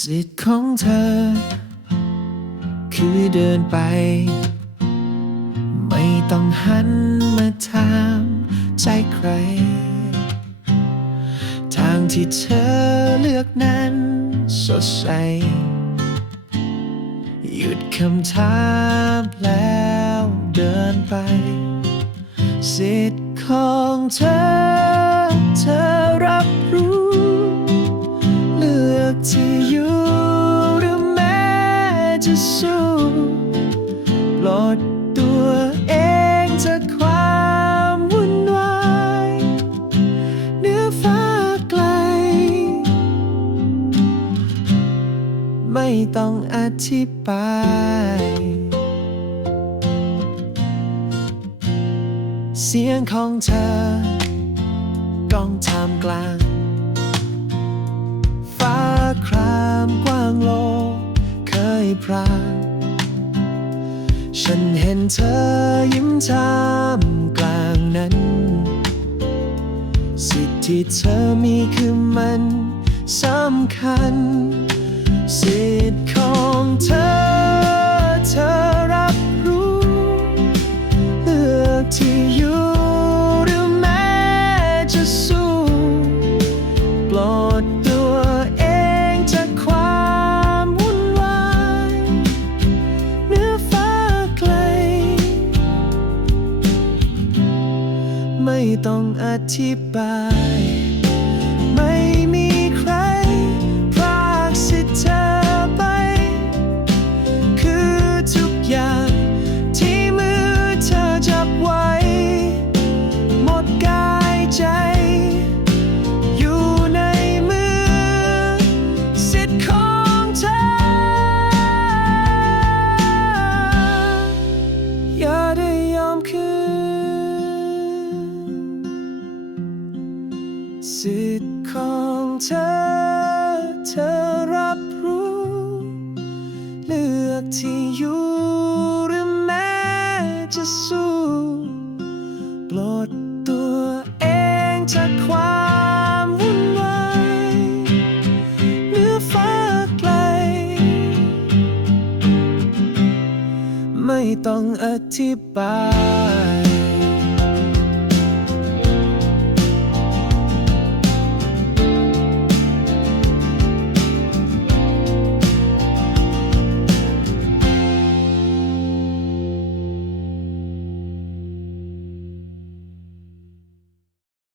สิทธิ์ของเธอ คือเดินไป ไม่ต้องหันมาถามใจใคร ทางที่เธอเลือกนั้น สดใส หยุดคำถามแล้วเดินไป สิทธิ์ของเธอ สู้ปลดตัวเองจากความวุ่นวายเหนือฟ้าไกล ไม่ต้องอธิบาย เสียงของเธอก้องท่ามกลาง พรางฉันเห็นเธอยิ้มท่ามกลางนั้น สิทธิ์ที่เธอมีคือมันสำคัญ สิทธิ์ของเธอ เธอรับรู้เลือกที่อยู่หรือแม้จะสู้ปลอด ไม่ต้องอธิบาย ของเธอ เธอรับรู้ เลือกที่อยู่หรือแม้จะสู้ปลดตัวเองจากความวุ่นวายเหนือฟ้าไกล ไม่ต้องอธิบาย